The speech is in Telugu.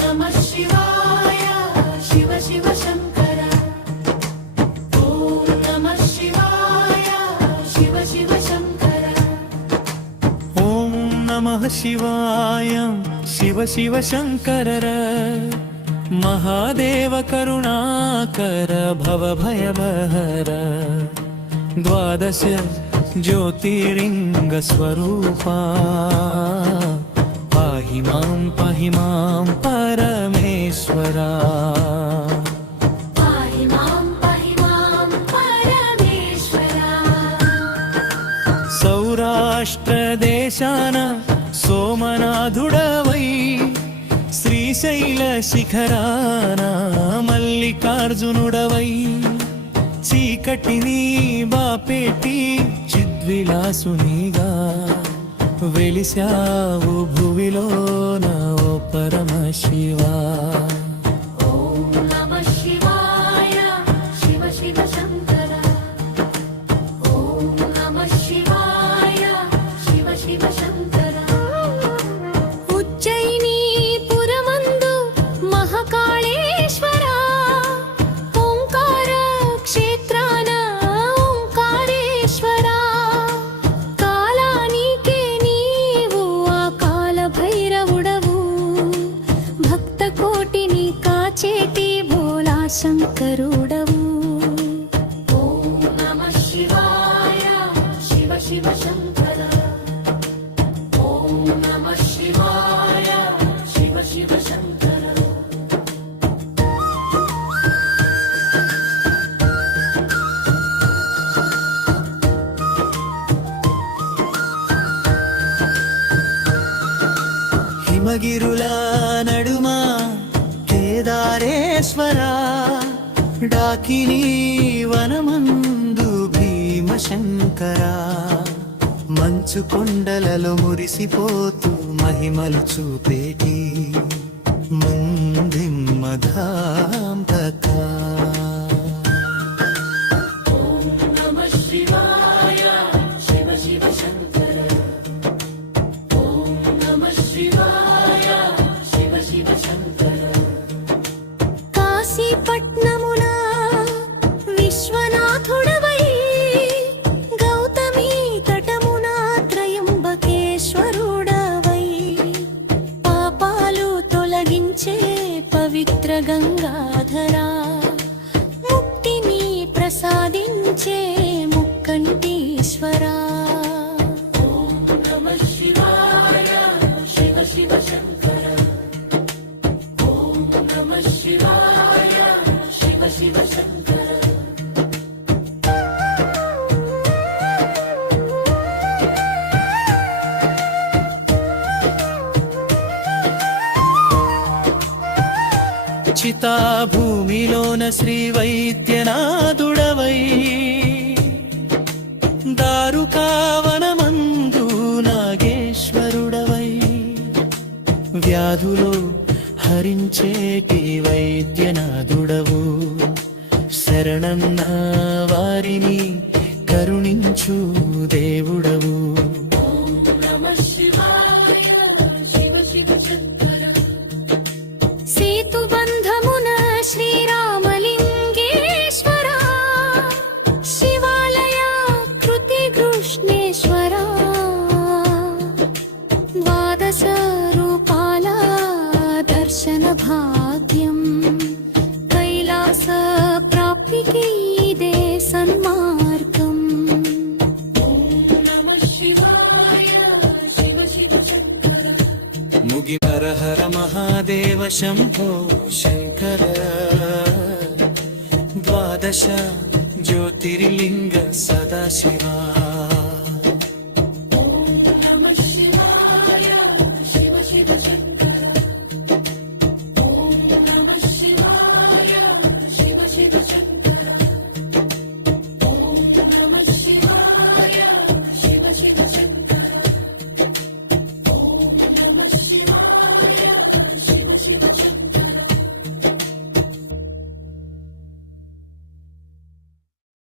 नमः शिवाय शिव शिव शङ्कर ॐ नमः शिवाय शिव शिव शङ्कर ॐ नमः शिवाय शिव शिव शङ्कर महादेव करुणाकर भवभयहर द्वादश ज्योतिर्लिङ्ग स्वरूपा पाहि मां परमेश्वरा पाहि मां परमेश्वरा सौराष्ट्रदेशान सोमनाथुडवै శ్రీశైల శిఖరాన మల్లికార్జునుడవై చీకటిని బాపేటి చిద్విలాసునిగా వెలిశావు భువిలోన ఓ పరమశివా ॐ नमः शिवाय शिव शिव शङ्कर ॐ नमः शिवाय शिव शिव शङ्कर శంకరుడవు ఓం నమః శివాయ శివ శివ శంకర ఓం నమః శివాయ శివ శివ శంకర హిమగిరుల నడుమా కేదారేశ్వరా డాకిని వనమందు భీమశంకరా మంచు కొండలలో మురిసిపోతూ మహిమలు చూపేటి ముందిమ్మధాంతకా ఓం నమః శివాయ శివ శివ శంకర ఓం నమః శివాయ శివ శివ శంకర కాశీపట్నమున విశ్వనాథుడవై గౌతమి తటమున త్రయంబకేశ్వరుడవై పాపాలు తొలగించే పవిత్ర గంగాధరా ముక్తిని ప్రసాదించే ముక్కంటీశ్వరా ఓం నమః శివాయ శివ శివ శంకర ఓం నమః శివాయ శివ శివ శంకర చితా భూమిలోన శ్రీ వైద్యనాథుడవై దారుకావనమందు నాగేశ్వరుడవై వ్యాధులో హరించేటి వైద్యనాథుడవు శరణన్న వారిని కరుణించు దేవుడవు ఓం నమః శివాయ శివ శివ శంకర సేతుబంధమున శ్రీరామలింగేశ్వరా శివాలయ కృతి కృష్ణేశ్వరా ద్వాదశ రూపాల దర్శన భాగ్యం కైలాస ప్రాప్తికి ఇదే సన్మార్గం ఓం నమః శివాయ శివ శివ శంకర ముగి హర హర మహాదేవ శంభో శంకర ద్వాదశ జ్యోతిర్లింగ సదాశివా ఓం నమః శివాయ శివ శివ శంకర ఓం నమః శివాయ శివ శివ శంకర ఓం నమః శివాయ శివ శివ శంకర ఓం నమః శివాయ శివ శివ శంకర